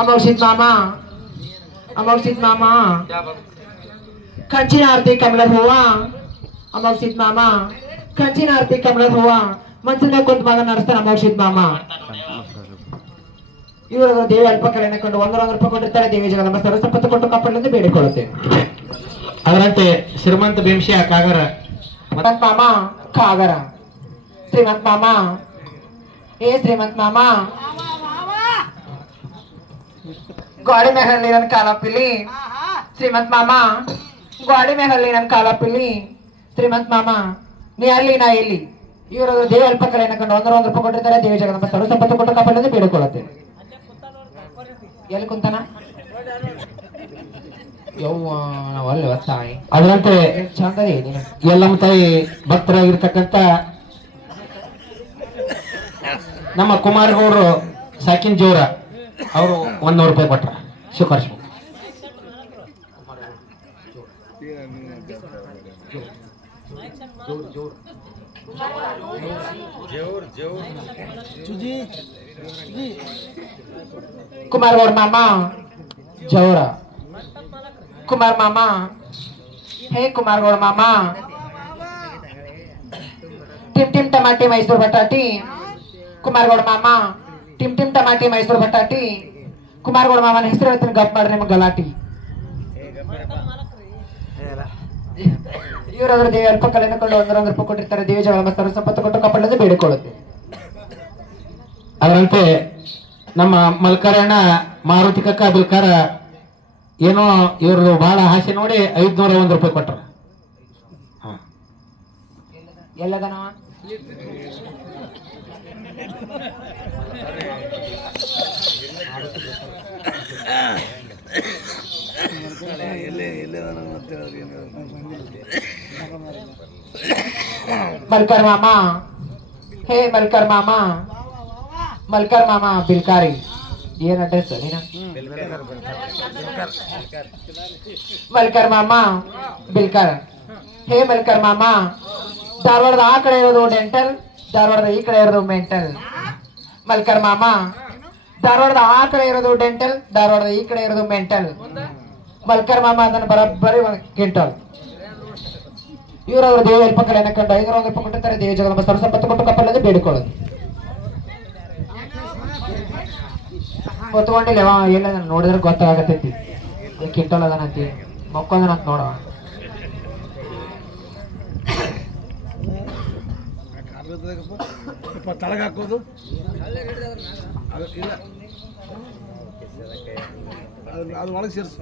अमोक्षित मामा अमोक्षित मामा खंचीन आरती कमलत हुआ अमोक्षित मामा खंचीन आरती कमलत हुआ मनसದ ಕುಂತ ಮಗ ನಡೆಸ್ತಾನೆ ಅಮೋಕ್ಷಿತ್ ಮಾಮ ಇವರು ದೇವಿ ಅಲ್ಪ ಕಲೆಯನ್ನು ಕೊಂಡು 100 ರೂಪಾಯಿ ಕೊಟ್ಟಿರ್ತಾರೆ ದೇವಿ ಜಗದಂಬ ಸರಸಂಪತ್ತು ಕೊಟ್ಟು ಕಾಪಾಡಲೆಂದು ಬೇಡಿಕೊಳ್ಳುತ್ತೇವೆ ಅದರಂತೆ ಶ್ರೀಮಂತ ಭೀಮಶಿಯ ಕಾಗರ ಶ್ರೀಮಂತ ಮಾಮ ಕಾಗರ ಶ್ರೀಮಂತ ಮಾಮ ए श्रीमंत मामा ಗೋಡೆ ಮೇಲೆ ಹಲ್ಲಿ ನನ್ನ ಕಾಲ ಪಿಲಿ ಶ್ರೀಮಂತ ಮಾಮ ಗೋಡೆ ಮೇಲೆ ಹಲ್ಲಿ ನನ್ನ ಕಾಲ ಪಿಲಿ ಶ್ರೀಮಂತ ಮಾಮ ನೀ ಅಲ್ಲಿ ನಾ ಇಲ್ಲಿ ಇವರು ದೇವಿ ಅಲ್ಪ ಕಲೆಯನ್ನು ಕಂಡು 100 ರೂಪಾಯಿ ಕೊಟ್ಟಿರ್ತಾರೆ ದೇವಿ ಜಗದಂಬ ಸರ್ವಸಂಪತ್ತು ಕೊಟ್ಟು ಕಾಪಾಡಲೆಂದು ಬೇಡಿಕೊಳ್ಳುತ್ತೇವೆ ಎಲ್ಲಿ ಕುಂತಾನ ಯವ್ವ ತಾಯಿ ಅದರಂತೆ ಚಂದ ಎಲ್ಲಮ್ಮ ತಾಯಿ ಭಕ್ತರಾಗಿರ್ತಕ್ಕಂಥ ನಮ್ಮ ಕುಮಾರಗೌಡರು ಸಾಕಿನ್ ಜೋರ ಅವರು 100 ರೂಪಾಯಿ ಕೊಟ್ರ ಶಿವಕರ್ಷ कुमारगौड़ मामा जौरा कुमार मामा हे कुमारगौड़ मामा टिम टिम टमाटे मैसूर बटाटी कुमारगौड़ मामा टिम टिम टमाटे मैसूर बटाटी कुमारगौड़ मामा ಹೆಸರು ಹೇಳ್ತೀನಿ ಗಪ್ ಮಾಡ್ರಿ ನಿಮಗೆ ಗಲಾಟಿ ಇವರಾದ್ರೂ ದೇವಿ ಅಲ್ಪ ಕಲೆಯನ್ನು ಕೊಂಡು 100 ರೂಪಾಯಿ ಕೊಟ್ಟಿರ್ತಾರೆ ದೇವಿ ಜಗದಂಬ ಸರ್ವಸಂಪತ್ತು ಕೊಟ್ಟು ಕಾಪಾಡಲೆಂದು ಬೇಡಿಕೊಳ್ಳುತ್ತೆ ಅದರಂತೆ ನಮ್ಮ ಮಲ್ಕರಣ್ಣ ಮಾರುತಿ ಕಕ್ಕ ಬಿಲ್ಕಾರ ಏನೋ ಇವ್ರದ್ದು ಬಹಳ ಆಸೆ ನೋಡಿ 501 ರೂಪಾಯಿ ಕೊಟ್ರ ಎಲ್ಲದನವ मलकर मामा हे मलकर मामा बिलकारी ಏನ್ ಅಡ್ರೆಸ್ ನೀನ ಮಲ್ಕರ್ ಮಾಮಾ ಬಿಲ್ಕರ್ ಹೇ ಮಲ್ಕರ್ ಮಾಮಾ ಧಾರವಾಡದ ಆ ಕಡೆ ಇರೋದು ಡೆಂಟಲ್ ಧಾರವಾಡದ ಈ ಕಡೆ ಇರೋದು ಮೆಂಟಲ್ ಮಲ್ಕರ್ ಮಾಮಾ ಧಾರವಾಡದ ಆ ಕಡೆ ಇರೋದು ಡೆಂಟಲ್ ಧಾರವಾಡದ ಈ ಕಡೆ ಇರೋದು ಮೆಂಟಲ್ ಮಲ್ಕರ್ ಮಾಮಾ ಅದನ್ನು ಬರೋಬ್ಬರಿ 1 ಕ್ವಿಂಟಲ್ ಇವರವರು ದೇವಿ ಅಲ್ಪ ಕಲೆಯನ್ನು ಕಂಡು 500 ರೂಪಾಯಿ ಕೊಟ್ಟಿರ್ತಾರೆ ದೇವಿ ಜಗದಂಬ ಸರ್ವಸಂಪತ್ತು ಕೊಟ್ಟು ಕಾಪಾಡಲೆಂದು ಬೇಡಿಕೊಳ್ಳೋದು ಹೊತ್ಕೊಂಡಿಲ್ಲ ಎಲ್ಲ ನೋಡಿದ್ರೆ ಗೊತ್ತಾಗತೈತಿ ಕ್ವಿಂಟಲ್ ಅದನಂತಿ ಮಕ್ಕೊಂದನಂತ ನೋಡ ತಳಗ ಹಾಕೋದು ಅದು ಒಳಗೆ ಸೇರಿಸ